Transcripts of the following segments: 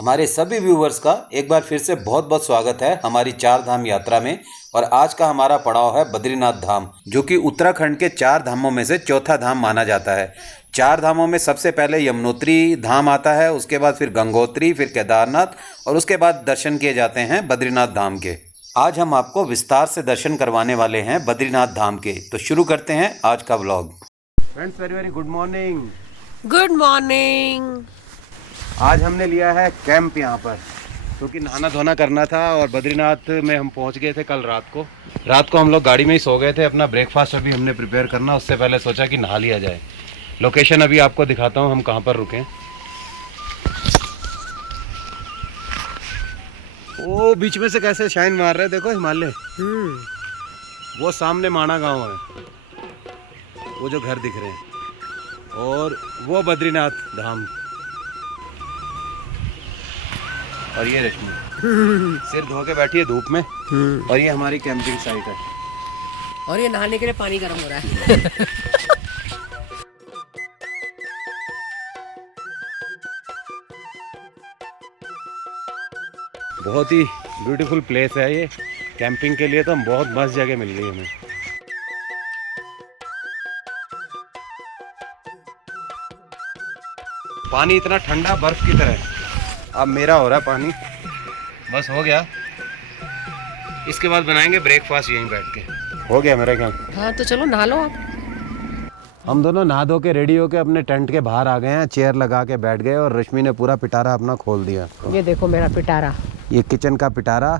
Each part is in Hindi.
हमारे सभी व्यूवर्स का एक बार फिर से बहुत बहुत स्वागत है हमारी चार धाम यात्रा में। और आज का हमारा पड़ाव है बद्रीनाथ धाम, जो कि उत्तराखंड के चार धामों में से चौथा धाम माना जाता है। चार धामों में सबसे पहले यमुनोत्री धाम आता है, उसके बाद फिर गंगोत्री, फिर केदारनाथ और उसके बाद दर्शन किए जाते हैं बद्रीनाथ धाम के। आज हम आपको विस्तार से दर्शन करवाने वाले हैं बद्रीनाथ धाम के। तो शुरू करते हैं आज का vlog. Friends, very very good morning. Good morning. आज हमने लिया है कैंप यहाँ पर, क्योंकि नहाना धोना करना था और बद्रीनाथ में हम पहुँच गए थे कल रात को। हम लोग गाड़ी में ही सो गए थे। अपना ब्रेकफास्ट अभी हमने प्रिपेयर करना, उससे पहले सोचा कि नहा लिया जाए। लोकेशन अभी आपको दिखाता हूँ हम कहाँ पर रुके। वो बीच में से कैसे शाइन मार रहे हैं, देखो हिमालय। वो सामने माणा गांव है, वो जो घर दिख रहे हैं, और वो बद्रीनाथ धाम। और ये रश्मि सिर धो के बैठी है धूप में। और ये हमारी कैंपिंग साइट है। और ये नहाने के लिए पानी गर्म हो रहा है। बहुत ही ब्यूटीफुल प्लेस है ये कैंपिंग के लिए। तो हम बहुत मस्त जगह मिल गई हमें। पानी इतना ठंडा बर्फ की तरह। अब मेरा हो रहा है पानी, बस हो गया। इसके बाद बनाएंगे ब्रेकफास्ट यहीं बैठ के। हो गया मेरा काम। हाँ तो चलो नहा लो आप। हम दोनों नहा धो के रेडी होके अपने टेंट के बाहर आ गए हैं, चेयर लगा के बैठ गए और रश्मि ने पूरा पिटारा अपना खोल दिया। ये देखो मेरा पिटारा, ये किचन का पिटारा।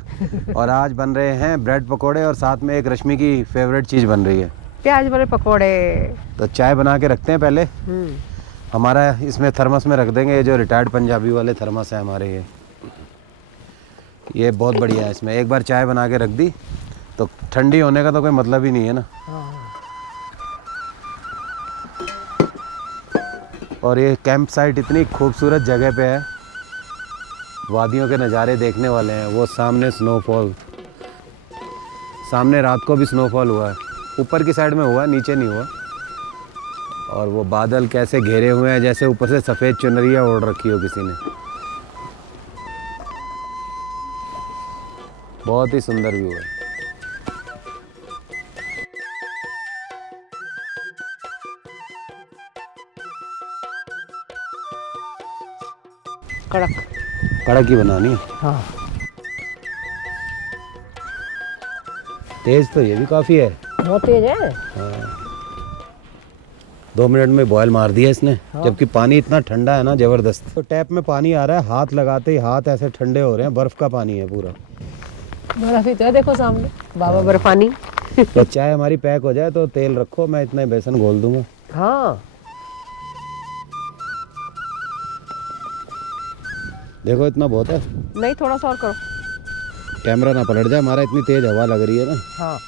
और आज बन रहे हैं ब्रेड पकोड़े और साथ में एक रश्मि की फेवरेट चीज़ बन रही है, प्याज वाले पकोड़े। तो चाय बना के रखते हैं पहले। हमारा इसमें थर्मस में रख देंगे, ये जो रिटायर्ड पंजाबी वाले थर्मस है हमारे। ये बहुत बढ़िया है। इसमें एक बार चाय बना के रख दी तो ठंडी होने का तो कोई मतलब ही नहीं है ना। और ये कैंप साइट इतनी खूबसूरत जगह पे है, वादियों के नज़ारे देखने वाले हैं। वो सामने स्नोफॉल, सामने रात को भी स्नोफॉल हुआ है। ऊपर की साइड में हुआ, नीचे नहीं हुआ। और वो बादल कैसे घेरे हुए हैं, जैसे ऊपर से सफ़ेद चुनरिया ओढ़ रखी हो किसी ने। बहुत ही सुंदर व्यू है। कड़क कड़क ही बनानी है। हाँ। तेज तो ये भी काफ़ी है। बहुत तेज है। हाँ। 2 मिनट में बॉयल मार दिया इसने। हाँ। जबकि पानी इतना ठंडा है ना, ज़बरदस्त। तो टैप में पानी आ रहा है, हाथ लगाते ही हाथ ऐसे ठंडे हो रहे हैं। बर्फ़ का पानी है पूरा। बर्फ ही तो है, देखो सामने बाबा बर्फानी। तो चाय हमारी पैक हो जाए तो तेल रखो, मैं इतना ही बेसन घोल दूंगा। हाँ देखो इतना बहुत है। नहीं, थोड़ा सा और करो। कैमरा ना पलट जाए हमारा, इतनी तेज हवा लग रही है ना। हाँ।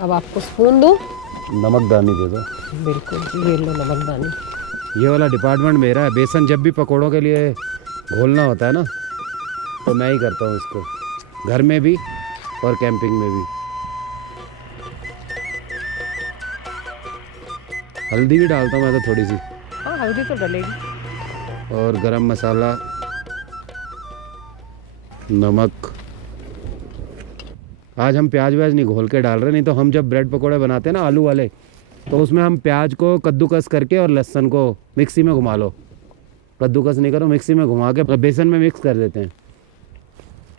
अब आपको स्पून दूँ? नमकदानी दे दो। बिल्कुल, ये लो नमकदानी। ये वाला डिपार्टमेंट मेरा है। बेसन जब भी पकौड़ों के लिए घोलना होता है ना, तो मैं ही करता हूँ इसको, घर में भी और कैंपिंग में भी। हल्दी भी डालता हूँ मैं तो थोड़ी सी। हाँ, हल्दी तो डलेगी। और गरम मसाला, नमक। आज हम प्याज व्याज नहीं घोल के डाल रहे, नहीं तो हम जब ब्रेड पकोड़े बनाते हैं ना आलू वाले, तो उसमें हम प्याज को कद्दूकस करके और लहसुन को मिक्सी में घुमा लो। कद्दूकस नहीं करो, मिक्सी में घुमा के बेसन में मिक्स कर देते हैं,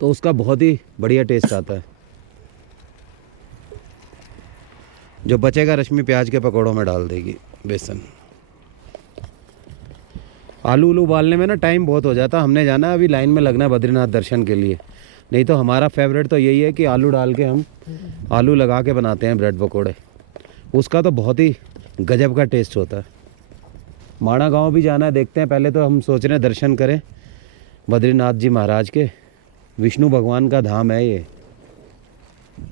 तो उसका बहुत ही बढ़िया टेस्ट आता है। जो बचेगा रश्मि प्याज के पकोड़ों में डाल देगी बेसन। आलू उलू उबालने में ना टाइम बहुत हो जाता। हमने जाना है अभी लाइन में लगना है बद्रीनाथ दर्शन के लिए। नहीं तो हमारा फेवरेट तो यही है कि आलू डाल के हम आलू लगा के बनाते हैं ब्रेड पकोड़े। उसका तो बहुत ही गजब का टेस्ट होता है। माणा गांव भी जाना है, देखते हैं। पहले तो हम सोच रहे हैं दर्शन करें बद्रीनाथ जी महाराज के। विष्णु भगवान का धाम है ये,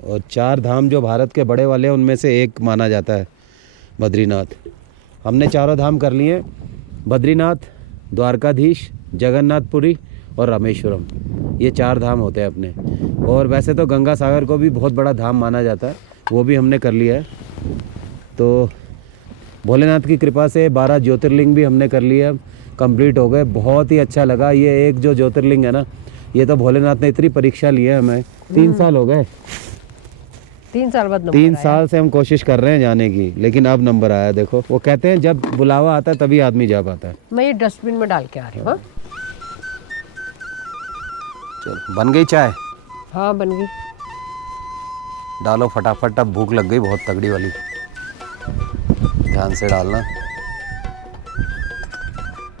और 4 धाम जो भारत के बड़े वाले हैं उनमें से एक माना जाता है बद्रीनाथ। हमने चारों धाम कर लिए, बद्रीनाथ, द्वारकाधीश, जगन्नाथपुरी और रामेश्वरम। ये 4 धाम होते हैं अपने। और वैसे तो गंगा सागर को भी बहुत बड़ा धाम माना जाता है, वो भी हमने कर लिया है। तो भोलेनाथ की कृपा से 12 ज्योतिर्लिंग भी हमने कर लिया। कंप्लीट हो गए। बहुत ही अच्छा लगा। ये एक जो ज्योतिर्लिंग है ना, ये तो भोलेनाथ ने इतनी परीक्षा ली है हमें। 3 साल हो गए, 3 साल बाद नंबर 3 आया। साल से हम कोशिश कर रहे हैं जाने की, लेकिन अब नंबर आया। देखो, वो कहते हैं जब बुलावा आता है तभी आदमी जा पाता है। मैं ये डस्टबिन में डाल के आ रही हूँ। हाँ? चलो, बन गई चाय? हाँ बन गई। डालो फटाफट, अब भूख लग गई बहुत तगड़ी वाली। ध्यान से डालना।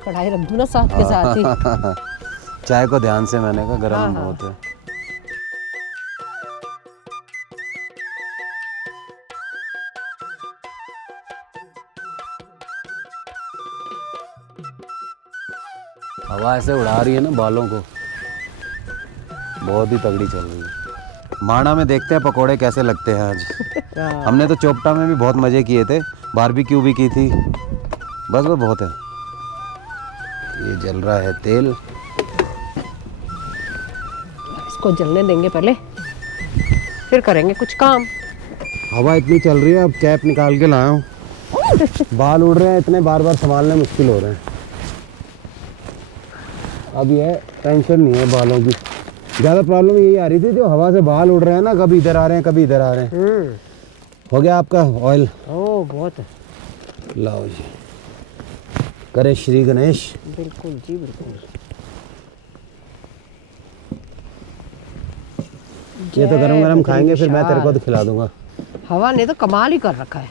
कढ़ाई रख दूँ ना साथ के साथ ही। चाय को ध्यान से, मैंने कहा गर्म हाँ, हाँ। बहुत है। हवा ऐसे उड़ा रही है ना बालों को, बहुत ही तगड़ी चल रही है। माणा में देखते हैं पकोड़े कैसे लगते हैं आज। हमने तो चोपटा में भी बहुत मज़े किए थे, बारबेक्यू भी की थी। बस वो बहुत है। ये जल रहा है तेल, इसको जलने देंगे पहले, फिर करेंगे कुछ काम। हवा इतनी चल रही है, अब कैप निकाल के लाया हूँ। बाल उड़ रहे हैं इतने, बार बार संभालने मुश्किल हो रहे हैं। अब ये टेंशन नहीं है बालों की, ज़्यादा प्रॉब्लम यही आ रही थी जो हवा से बाल उड़ रहे हैं ना, कभी इधर आ रहे हैं कभी इधर आ रहे हैं। हो गया आपका ऑयल? ओ बहुत है। लाओ जी, करे श्री गणेश। बिल्कुल जी बिल्कुल। ये तो गरम गरम खाएंगे, फिर मैं तेरे को तो खिला दूंगा। हवा ने तो कमाल ही कर रखा है।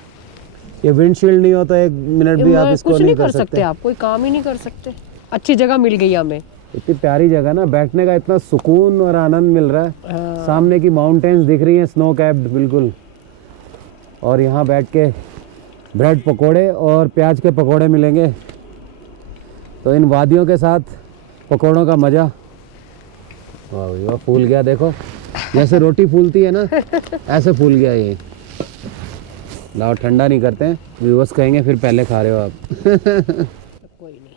ये विंडशील्ड नहीं होता 1 मिनट भी आप इसको कुछ नहीं कर सकते आप, कोई काम ही नहीं कर सकते। अच्छी जगह मिल गई हमें। इतनी प्यारी जगह ना, बैठने का इतना सुकून और आनंद मिल रहा है। सामने की माउंटेन्स दिख रही हैं, स्नो कैप्ड बिल्कुल। और यहाँ बैठ के ब्रेड पकोड़े और प्याज के पकोड़े मिलेंगे, तो इन वादियों के साथ पकोड़ों का मज़ा। वाह भाई वाह, फूल गया देखो, जैसे रोटी फूलती है ना ऐसे फूल गया ये। लाओ, ठंडा नहीं करते हैं, व्यूअर्स कहेंगे फिर पहले खा रहे हो आप। कोई नहीं,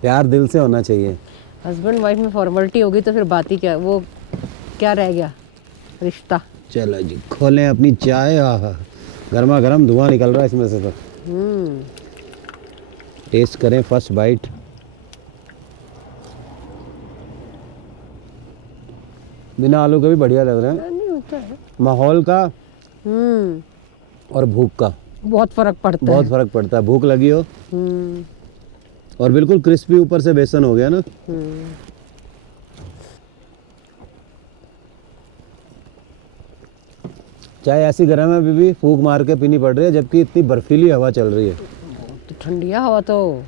प्यार दिल से होना चाहिए। हस्बैंड वाइफ में फॉर्मेलिटी होगी तो फिर बात ही क्या, वो क्या रह गया रिश्ता। चलो जी, खोलें अपनी चाय। आहा, गर्मा गर्म धुआं निकल रहा है इसमें से तो। टेस्ट करें फर्स्ट बाइट। बिना आलू के भी बढ़िया लग रहे हैं। नहीं होता है। माहौल का और भूख का बहुत फर्क पड़ता बहुत है। फर्क पड़ता है। भूख लगी हो और बिल्कुल क्रिस्पी ऊपर से बेसन हो गया ना। चाय ऐसी गर्म है अभी भी फूंक मार के पीनी पड़ रही है, जबकि इतनी बर्फीली हवा चल रही है। तो ठंडी है हवा तो।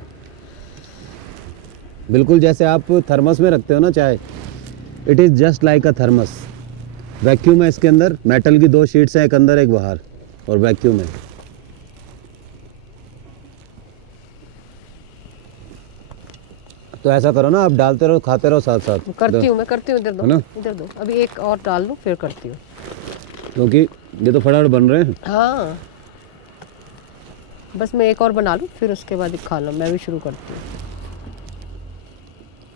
बिल्कुल जैसे आप थर्मस में रखते हो ना चाय, it is just like a thermos. Vacuum है इसके अंदर, मेटल की 2 शीट्स हैं, एक अंदर एक बाहर, और वैक्यूम है। तो ऐसा करो ना, आप डालते रहो खाते रहो साथ साथ। करती हूँ मैं, करती हूँ। इधर है दो, ना? इधर दो, अभी एक और डाल दूँ फिर करती हूँ। क्योंकि ये तो फटाफट बन रहे हैं। हाँ बस मैं एक और बना लूँ, फिर उसके बाद खा लो। मैं भी शुरू करती हूँ।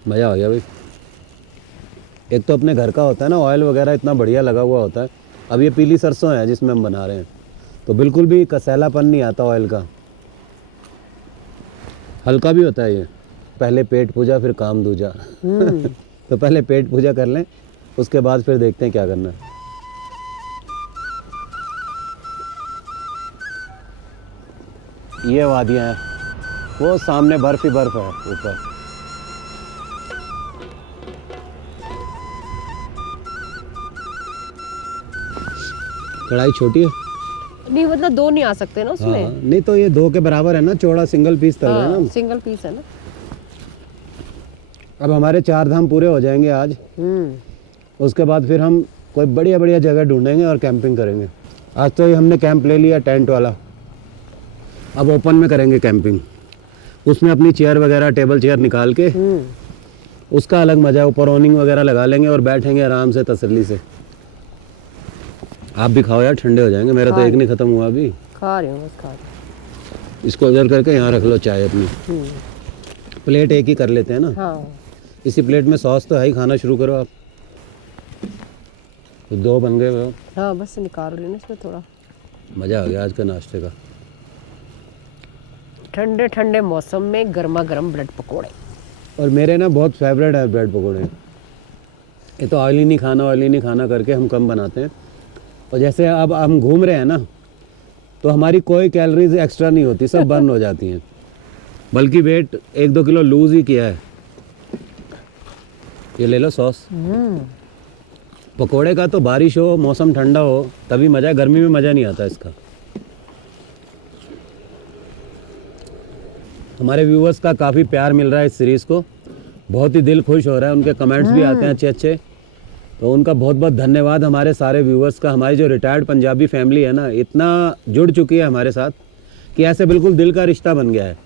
मज़ा आ गया भाई। एक तो अपने घर का होता है ना, ऑयल वगैरह इतना बढ़िया लगा हुआ होता है। अब ये पीली सरसों है जिसमें हम बना रहे हैं, तो बिल्कुल भी कसैलापन नहीं आता ऑयल का। हल्का भी होता है ये। पहले पेट पूजा फिर काम दूजा। तो पहले पेट पूजा कर लें, उसके बाद फिर देखते हैं क्या करना है। ये वादियाँ हैं, वो सामने बर्फ ही बर्फ है ऊपर। कढ़ाई छोटी है नहीं, मतलब 2 नहीं आ सकते ना उसमें। हाँ, नहीं तो ये 2 के बराबर है ना, चौड़ा सिंगल पीस तल रहे हैं ना हम। सिंगल पीस है ना। अब हमारे 4 धाम पूरे हो जाएंगे आज। उसके बाद फिर हम कोई बढ़िया बढ़िया जगह ढूंढेंगे और कैंपिंग करेंगे। आज तो ये हमने कैंप ले लिया टेंट वाला, अब ओपन में करेंगे कैंपिंग। उसमें अपनी चेयर वगैरह, टेबल चेयर निकाल के उसका अलग मजा है। ऊपर ऑनिंग वगैरह लगा लेंगे और बैठेंगे आराम से तसल्ली से। आप भी खाओ यार, ठंडे हो जाएंगे। मेरा तो एक नहीं ख़त्म हुआ अभी। खा रही हूँ बस, खा रही हूँ। इसको इधर करके यहाँ रख लो चाय अपनी। प्लेट एक ही कर लेते हैं ना। हाँ इसी प्लेट में सॉस तो है ही, खाना शुरू करो आप। तो 2 बन गए वो। हाँ बस निकाल लेना इसमें थोड़ा। मज़ा आ गया आज का नाश्ते का। ठंडे ठंडे मौसम में गर्मा गर्म ब्रेड पकोड़े। और मेरे ना बहुत फेवरेट है ब्रेड पकोड़े। ये तो ऑयली नहीं खाना करके हम कम बनाते हैं। और जैसे अब हम घूम रहे हैं ना, तो हमारी कोई कैलोरीज एक्स्ट्रा नहीं होती, सब बर्न हो जाती हैं। बल्कि वेट 1-2 किलो लूज ही किया है। ये ले लो सॉस। पकोड़े का तो बारिश हो, मौसम ठंडा हो तभी मज़ा है, गर्मी में मज़ा नहीं आता इसका। हमारे व्यूवर्स का काफ़ी प्यार मिल रहा है इस सीरीज़ को, बहुत ही दिल खुश हो रहा है, उनके कमेंट्स भी आते हैं अच्छे अच्छे। तो उनका बहुत बहुत धन्यवाद हमारे सारे व्यूवर्स का। हमारी जो रिटायर्ड पंजाबी फैमिली है ना, इतना जुड़ चुकी है हमारे साथ कि ऐसे बिल्कुल दिल का रिश्ता बन गया है।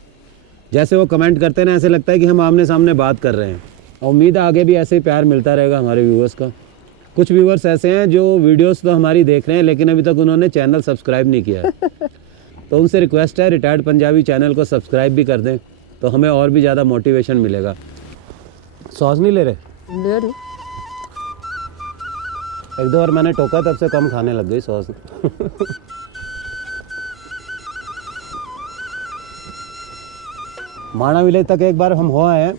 जैसे वो कमेंट करते हैं ना, ऐसे लगता है कि हम आमने सामने बात कर रहे हैं। और उम्मीद है आगे भी ऐसे ही प्यार मिलता रहेगा हमारे व्यूवर्स का। कुछ व्यूवर्स ऐसे हैं जो वीडियोस तो हमारी देख रहे हैं लेकिन अभी तक उन्होंने चैनल सब्सक्राइब नहीं किया है। तो उनसे रिक्वेस्ट है, रिटायर्ड पंजाबी चैनल को सब्सक्राइब भी कर दें, तो हमें और भी ज़्यादा मोटिवेशन मिलेगा। सॉस नहीं ले रहे? ले लो। एक दो बार मैंने टोका तब से कम खाने लग गई सॉस। माणा विलेज तक एक बार हम हो आए हैं।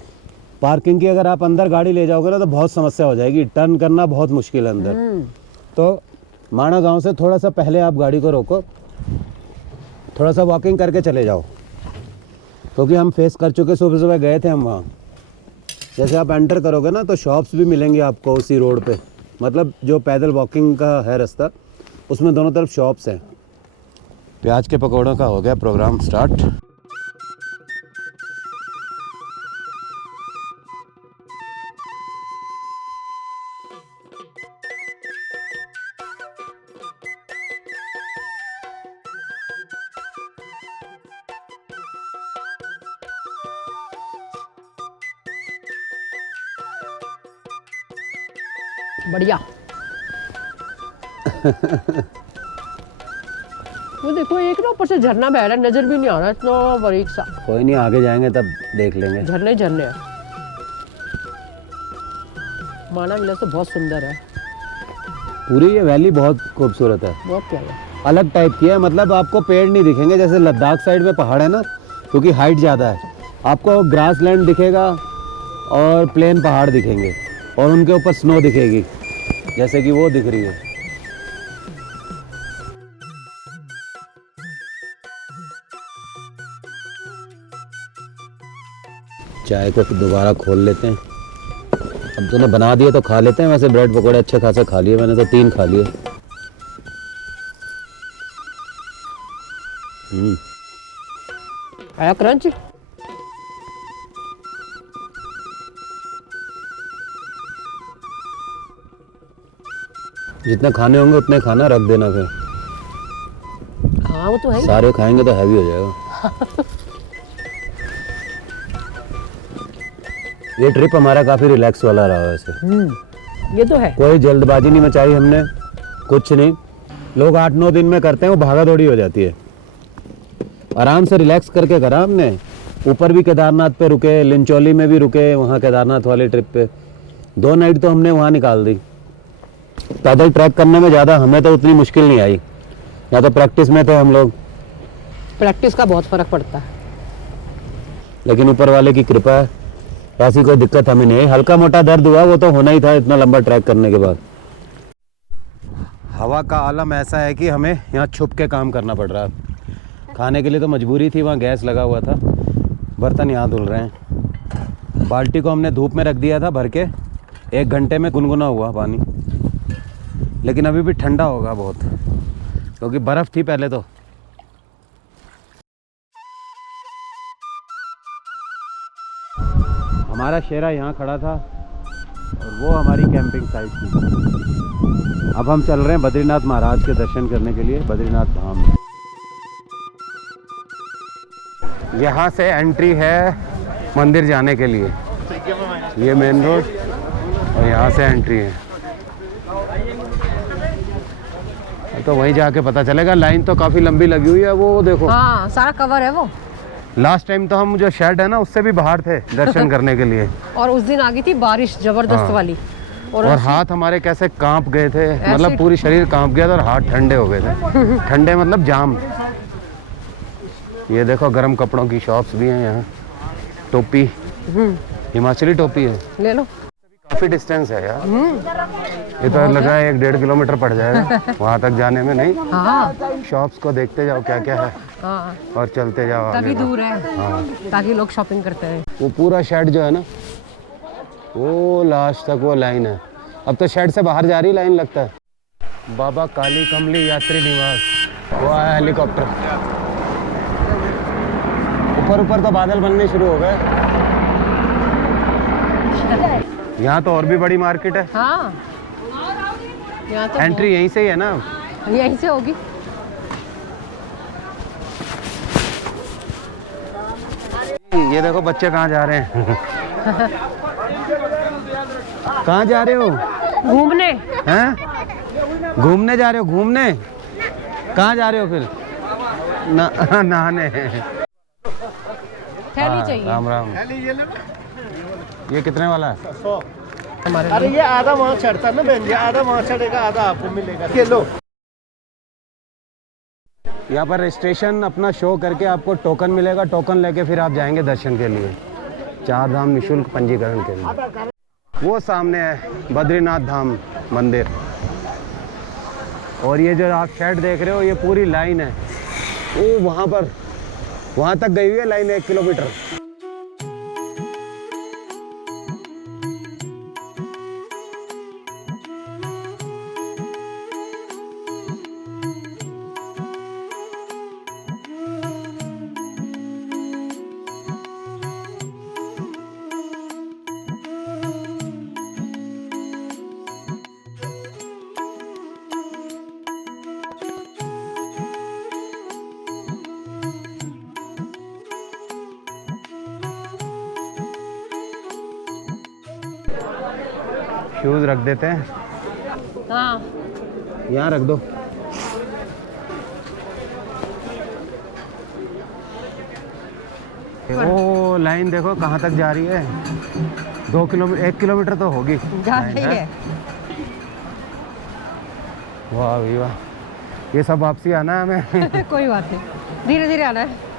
पार्किंग की अगर आप अंदर गाड़ी ले जाओगे ना तो बहुत समस्या हो जाएगी, टर्न करना बहुत मुश्किल है अंदर। तो माणा गांव से थोड़ा सा पहले आप गाड़ी को रोको, थोड़ा सा वॉकिंग करके चले जाओ, क्योंकि हम फेस कर चुके, सुबह सुबह गए थे हम वहाँ। जैसे आप एंटर करोगे ना तो शॉप्स भी मिलेंगी आपको उसी रोड पे, मतलब जो पैदल वॉकिंग का है रास्ता, उसमें दोनों तरफ शॉप्स हैं। प्याज के पकौड़ों का हो गया प्रोग्राम स्टार्ट। बढ़िया। वो देखो एक ना ऊपर से झरना बह रहा है, नजर भी नहीं आ रहा इतना बारीक सा। कोई नहीं, आगे जाएंगे तब देख लेंगे। झरने झरने हैं। माना विलेज तो बहुत सुंदर है, पूरी ये वैली बहुत खूबसूरत है, बहुत प्यारा। अलग टाइप की है। मतलब आपको पेड़ नहीं दिखेंगे जैसे लद्दाख साइड में पहाड़ है ना, क्योंकि हाइट ज़्यादा है। आपको ग्रास लैंड दिखेगा और प्लेन पहाड़ दिखेंगे और उनके ऊपर स्नो दिखेगी, जैसे कि वो दिख रही है। चाय को दोबारा खोल लेते हैं। अब तूने बना दिए तो खा लेते हैं। वैसे ब्रेड पकोड़े अच्छे खासे खा लिए मैंने, तो 3 खा लिए। आया क्रंच। जितने खाने होंगे उतने खाना, रख देना फिर। हाँ वो तो है ही। सारे खाएंगे तो हैवी हो जाएगा। ये ट्रिप हमारा काफ़ी रिलैक्स वाला रहा वैसे। ये तो है। कोई जल्दबाजी नहीं मचाई हमने, कुछ नहीं। लोग 8-9 दिन में करते हैं, वो भागा दौड़ी हो जाती है। आराम से रिलैक्स करके करा हमने। ऊपर भी केदारनाथ पे रुके, लिंचौली में भी रुके, वहाँ केदारनाथ वाली ट्रिप पे 2 नाइट तो हमने वहाँ निकाल दी। पैदल ट्रैक करने में ज़्यादा हमें तो उतनी मुश्किल नहीं आई, या तो प्रैक्टिस में थे हम लोग। प्रैक्टिस का बहुत फर्क पड़ता है, लेकिन ऊपर वाले की कृपा है, ऐसी कोई दिक्कत हमें नहीं आई। हल्का मोटा दर्द हुआ, वो तो होना ही था इतना लंबा ट्रैक करने के बाद। हवा का आलम ऐसा है कि हमें यहाँ छुप के काम करना पड़ रहा है। खाने के लिए तो मजबूरी थी, वहाँ गैस लगा हुआ था। बर्तन यहाँ धुल रहे हैं। बाल्टी को हमने धूप में रख दिया था भर के, 1 घंटे में गुनगुना हुआ पानी। लेकिन अभी भी ठंडा होगा बहुत, क्योंकि बर्फ़ थी पहले तो। हमारा शेरा यहाँ खड़ा था और वो हमारी कैंपिंग साइट थी। अब हम चल रहे हैं बद्रीनाथ महाराज के दर्शन करने के लिए, बद्रीनाथ धाम में। यहाँ से एंट्री है मंदिर जाने के लिए, ये मेन रोड, और यहाँ से एंट्री है। तो वहीं जाके पता चलेगा। लाइन तो काफ़ी लंबी लगी हुई है, वो देखो। हाँ सारा कवर है वो। लास्ट टाइम तो हम जो शेड है ना, उससे भी बाहर थे दर्शन करने के लिए। और उस दिन आ गई थी बारिश जबरदस्त वाली, और हाथ हमारे कैसे कांप गए थे, मतलब पूरी शरीर कांप गया था और हाथ ठंडे हो गए थे। ठंडे मतलब जाम। ये देखो गर्म कपड़ों की शॉप्स भी हैं यहाँ। टोपी, हिमाचली टोपी है। ले लो। काफी डिस्टेंस है यार। ये तो लगा है 1-1.5 किलोमीटर पड़ जाएगा वहाँ तक जाने में। नहीं, हाँ शॉप्स को देखते जाओ क्या क्या है हाँ, और चलते जाओ आगे। तभी दूर है ताकि लोग शॉपिंग करते हैं। वो पूरा शेड जो है ना, वो लास्ट तक वो लाइन है। अब तो शेड से बाहर जा रही लाइन लगता है। बाबा काली कमली यात्री निवास, वो आया हेलीकॉप्टर। ऊपर ऊपर तो बादल बनने शुरू हो गए। यहाँ तो और भी बड़ी मार्केट है। हाँ, यहाँ तो एंट्री यहीं से ही है ना? यहीं से होगी। ये देखो बच्चे कहाँ जा रहे हैं। कहाँ जा रहे हो? घूमने। हैं? घूमने जा रहे हो? घूमने कहाँ जा रहे हो फिर? नहाने। थैली चाहिए। राम राम। ये कितने वाला है? अरे ये आधा वहाँ चढ़ता ना बहन जी, आधा वहाँ चढ़ेगा, आधा आपको मिलेगा। ये लो। यहाँ पर रजिस्ट्रेशन अपना शो करके आपको टोकन मिलेगा। टोकन लेके फिर आप जाएंगे दर्शन के लिए, 4 धाम निशुल्क पंजीकरण के लिए। वो सामने है बद्रीनाथ धाम मंदिर। और ये जो आप शेड देख रहे हो, ये पूरी लाइन है। वो वहाँ पर, वहाँ तक गई हुई है लाइन 1 किलोमीटर। शूज रख देते हैं। हाँ, यहाँ रख दो। वो लाइन देखो कहाँ तक जा रही है। 2 किलोमीटर, 1 किलोमीटर तो होगी जा रही है। वाह भाई वाह। ये सब वापसी आना है हमें। कोई बात नहीं, धीरे धीरे आना है।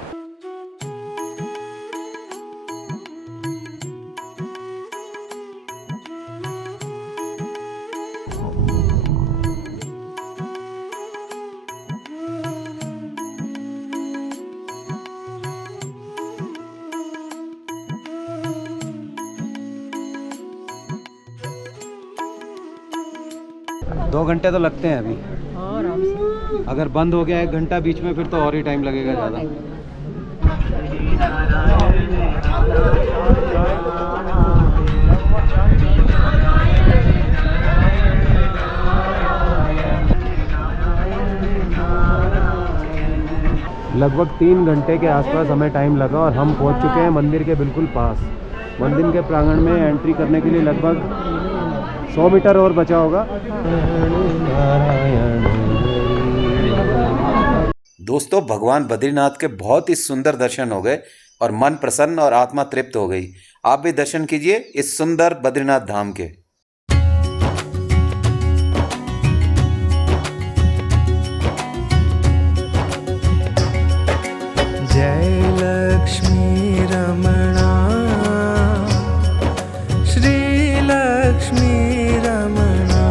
दो घंटे तो लगते हैं अभी। हाँ, आराम से। अगर बंद हो गया 1 घंटा बीच में, फिर तो और ही टाइम लगेगा ज़्यादा। लगभग 3 घंटे के आसपास हमें टाइम लगा और हम पहुंच चुके हैं मंदिर के बिल्कुल पास। मंदिर के प्रांगण में एंट्री करने के लिए लगभग 100 मीटर और बचा होगा। दोस्तों, भगवान बद्रीनाथ के बहुत ही सुंदर दर्शन हो गए और मन प्रसन्न और आत्मा तृप्त हो गई। आप भी दर्शन कीजिए इस सुंदर बद्रीनाथ धाम के। जय लक्ष्मी रमणा, श्री लक्ष्मी रमणा,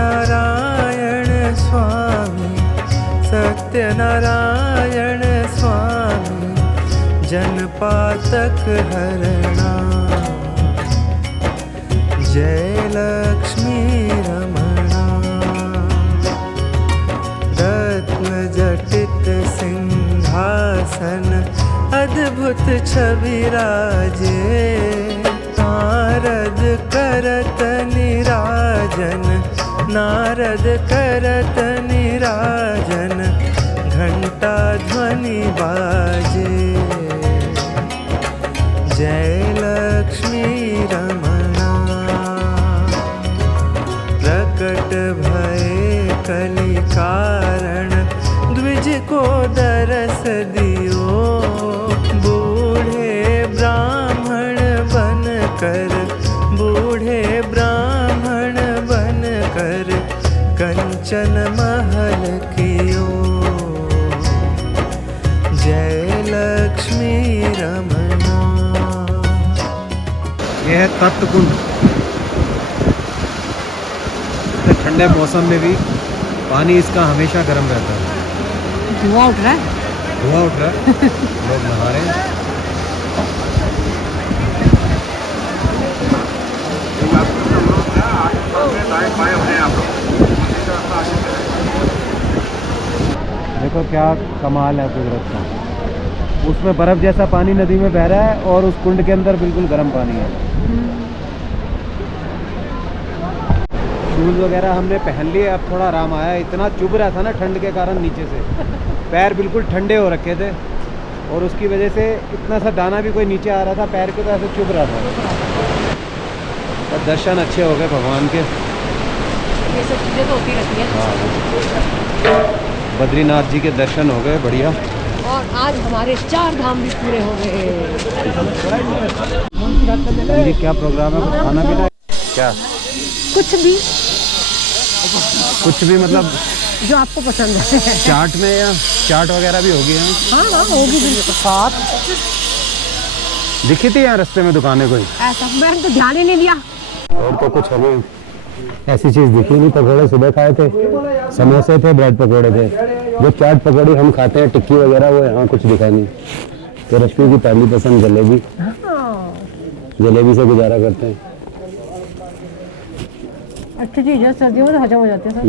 सत्यनारायण स्वामी, सत्यनारायण स्वामी, जनपातक हरणा। जय लक्ष्मी रमणा, रत्न जटित सिंहासन, अद्भुत छवि राजे, नारद करत निराजन, नारद करत निराजन, घंटा ध्वनि बाजे। जय लक्ष्मी रमणा, प्रकट भये कलि कारण, द्विज को दरस दियो, बूढ़े ब्राह्मण बन कर, बूढ़े ब्राह्मण बन कर, कंचन महल कियो। ये है तप्त कुंड। ठंडे मौसम में भी पानी इसका हमेशा गर्म रहता है। धुआं उठ रहा है। धुआं उठ रहा है। लोग नहा रहे हैं। देखो क्या कमाल है कुदरत का। उसमें बर्फ़ जैसा पानी नदी में बह रहा है और उस कुंड के अंदर बिल्कुल गर्म पानी है। शूज़ वगैरह हमने पहन लिए, अब थोड़ा आराम आया। इतना चुभ रहा था ना ठंड के कारण नीचे से, पैर बिल्कुल ठंडे हो रखे थे और उसकी वजह से इतना सा दाना भी कोई नीचे आ रहा था पैर के, तो ऐसे चुभ रहा था। और दर्शन अच्छे हो गए भगवान के। ये सब चीज़ें तो होती रहती हैं। हाँ, बद्रीनाथ जी के दर्शन हो गए बढ़िया। और आज हमारे 4 धाम भी पूरे हो गए। जी क्या प्रोग्राम है? कुछ खाना पीना? क्या कुछ भी मतलब जो आपको पसंद है। चाट में या चाट वगैरह भी होगी? हाँ होगी बिल्कुल। साथ दिखी थी यहाँ रास्ते में दुकानें कोई? ऐसा मैंने तो ध्यान ही नहीं दिया। और तो कुछ हमें ऐसी चीज़ दिखी नहीं। पकौड़े सुबह खाए थे, समोसे थे, ब्रेड पकौड़े थे। जो चाट पकौड़ी हम खाते हैं टिक्की वगैरह, वो यहाँ कुछ दिखा नहीं। तो रश्मि की पहली पसंद जलेबी। जलेबी से गुजारा करते हैं। अच्छी चीज़ है, सर्दियों में तो हजम हो जाती है सर।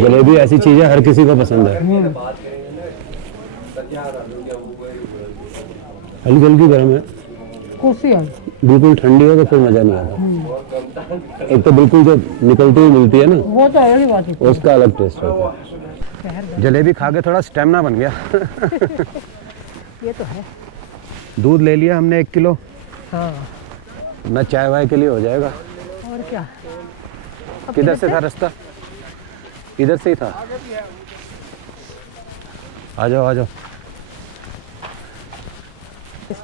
जलेबी ऐसी चीज़ है हर किसी को पसंद है। हल्की हल्की गर्म है, कोसी है। बिल्कुल ठंडी हो तो फिर मज़ा नहीं आता। एक तो बिल्कुल जो निकलती हुई मिलती है ना, वो तो अलग ही बात है, उसका अलग टेस्ट होता है। जलेबी खा के थोड़ा स्टेमिना बन गया। ये तो है। दूध ले लिया हमने 1 किलो। हाँ ना चाय वाय के लिए हो जाएगा। और क्या। किधर से था रास्ता? इधर से ही था। आ जाओ आ जाओ।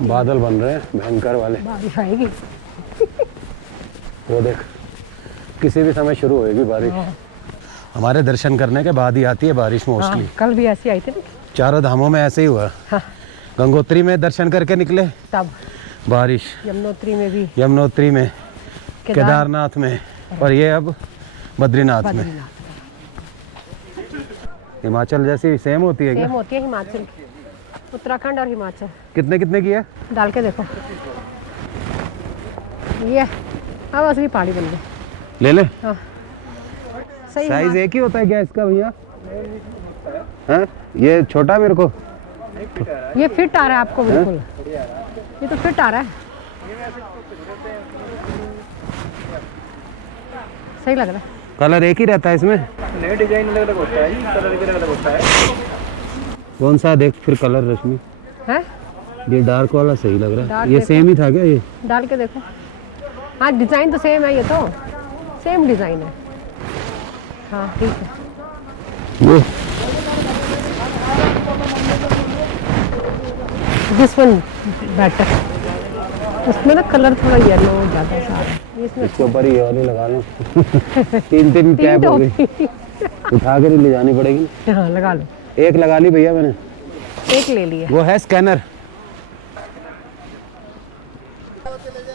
बादल बन रहे हैं भयंकर वाले। बारिश आएगी। वो देख किसी भी समय शुरू होएगी बारिश। हमारे दर्शन करने के बाद ही आती है बारिश मोस्टली। कल भी ऐसी आई थी ना। चारों धामों में ऐसे ही हुआ। गंगोत्री में दर्शन करके निकले तब बारिश, यमुनोत्री में भी, यमुनोत्री में, केदारनाथ में, और ये अब बद्रीनाथ में। हिमाचल जैसी सेम होती है क्या? सेम होती है हिमाचल की। उत्तराखंड और हिमाचल। कितने कितने की है? डाल के देखो। ये अब असली पहाड़ी बन गई। ले ले। हाँ सही। साइज एक ही होता है क्या इसका भैया? हाँ ये छोटा मेरे को। ये फिट आ रहा है आपको बिल्कुल। ये तो फिट आ रहा है, सही लग रहा है। कलर एक ही रहता है इसमें? नए डिजाइन अलग अलग होता है जी, कलर भी अलग अलग होता है। कौन सा देख फिर कलर रश्मि? है ये डार्क वाला सही लग रहा है। डार्क ये देखो। सेम ही था क्या ये? डाल के देखो। हाँ डिज़ाइन तो सेम है, ये तो सेम डिज़ाइन है। हाँ ठीक है। ये दिस वन बेटर। उसमें ना कलर थोड़ा येलो ज़्यादा सा आ रहा है। इसमें इसके ऊपर ये वाली लगा लो। तीन कैप हो गई। उठा कर ही ले जानी पड़ेगी। हाँ लगा लो। एक लगा ली भैया मैंने। एक ले लिया। वो है स्कैनर।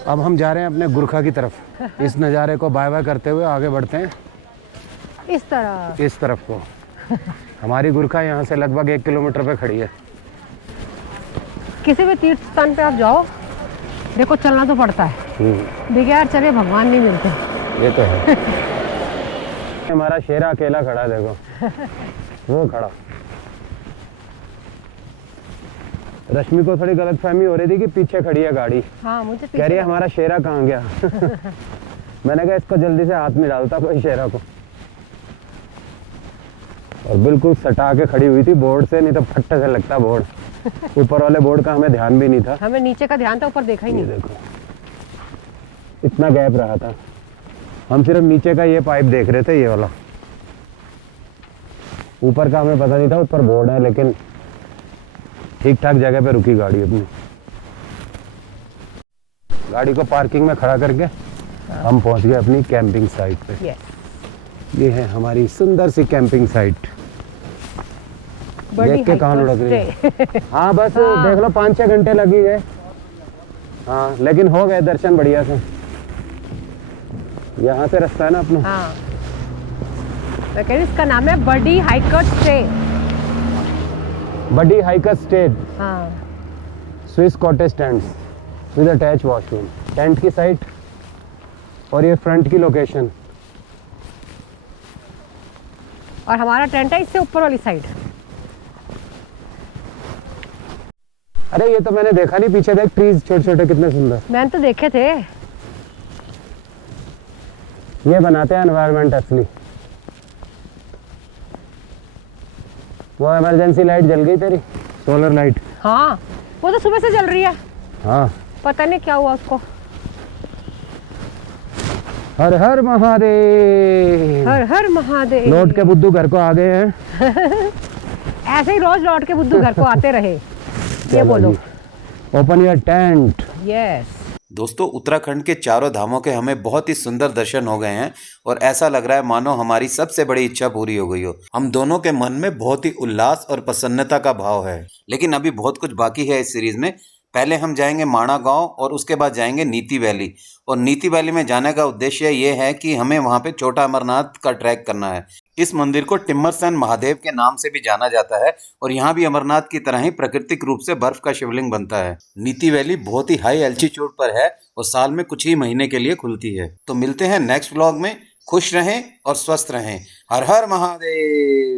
अब हम जा रहे हैं अपने गुरखा की तरफ। इस नज़ारे को बाय बाय करते हुए आगे बढ़ते हैं इस तरह इस तरफ को। हमारी गुरखा यहाँ से लगभग 1 किलोमीटर पे खड़ी है। किसी भी तीर्थ स्थान पे आप जाओ, देखो चलना तो पड़ता है। बगैर चले भगवान नहीं मिलते। ये तो है। हमारा शेरा अकेला खड़ा है, देखो वो खड़ा। रश्मि को थोड़ी गलतफहमी हो रही थी कि पीछे खड़ी है गाड़ी। हाँ मुझे कह रही है हमारा शेरा कहाँ गया। मैंने कहा इसको जल्दी से हाथ में डालता कोई शेरा को। और बिल्कुल सटा के खड़ी हुई थी बोर्ड से, नहीं तो फट्टे से लगता बोर्ड। ऊपर वाले बोर्ड का हमें ध्यान भी नहीं था। हमें नीचे का ध्यान था, ऊपर देखा ही ये नहीं। देखो इतना गैप रहा था। हम सिर्फ नीचे का ये पाइप देख रहे थे, ये वाला। ऊपर का हमें पता नहीं था, ऊपर बोर्ड है, लेकिन ठीक ठाक जगह पे रुकी गाड़ी अपनी। गाड़ी को पार्किंग में खड़ा करके हम पहुंच गए अपनी कैंपिंग साइट पे। ये है हमारी सुंदर सी कैंपिंग साइट। देख के कहाँ लुढ़क रही है। हाँ बस देख लो 5-6 घंटे लग ही गए। हाँ लेकिन हो गए दर्शन बढ़िया से। यहाँ से रास्ता है ना अपना। हाँ मैं कह रही इसका नाम है बडी हाइकर स्टे। बडी हाइकर स्टे, हाँ Swiss cottage tent with attach washroom. Tent की साइट और ये फ्रंट की लोकेशन। और हमारा टेंट है इससे ऊपर वाली साइड। अरे ये तो मैंने देखा नहीं, पीछे देख ट्रीज छोटे छोटे कितने सुंदर। मैंने तो देखे थे। ये बनाते हैं एनवायरनमेंट असली। वो इमरजेंसी लाइट जल गई तेरी, सोलर लाइट। हाँ वो तो सुबह से जल रही है। हाँ पता नहीं क्या हुआ उसको। हर हर महादेव। हर हर महादेव। लौट के बुद्धू घर को आ गए हैं। ऐसे ही रोज लौट के बुद्धू घर को आते रहे। ये बोलो। Open your tent. यस। दोस्तों उत्तराखंड के चारों धामों के हमें बहुत ही सुंदर दर्शन हो गए हैं और ऐसा लग रहा है मानो हमारी सबसे बड़ी इच्छा पूरी हो गई हो। हम दोनों के मन में बहुत ही उल्लास और प्रसन्नता का भाव है। लेकिन अभी बहुत कुछ बाकी है इस सीरीज में। पहले हम जाएंगे माणा गांव और उसके बाद जाएंगे नीति वैली। और नीति वैली में जाने का उद्देश्य ये है कि हमें वहां पे छोटा अमरनाथ का ट्रैक करना है। इस मंदिर को टिम्मरसन महादेव के नाम से भी जाना जाता है और यहाँ भी अमरनाथ की तरह ही प्राकृतिक रूप से बर्फ का शिवलिंग बनता है। नीति वैली बहुत ही हाई एल्टीट्यूड पर है और साल में कुछ ही महीने के लिए खुलती है। तो मिलते हैं नेक्स्ट व्लॉग में। खुश रहें और स्वस्थ रहें। हर हर महादेव।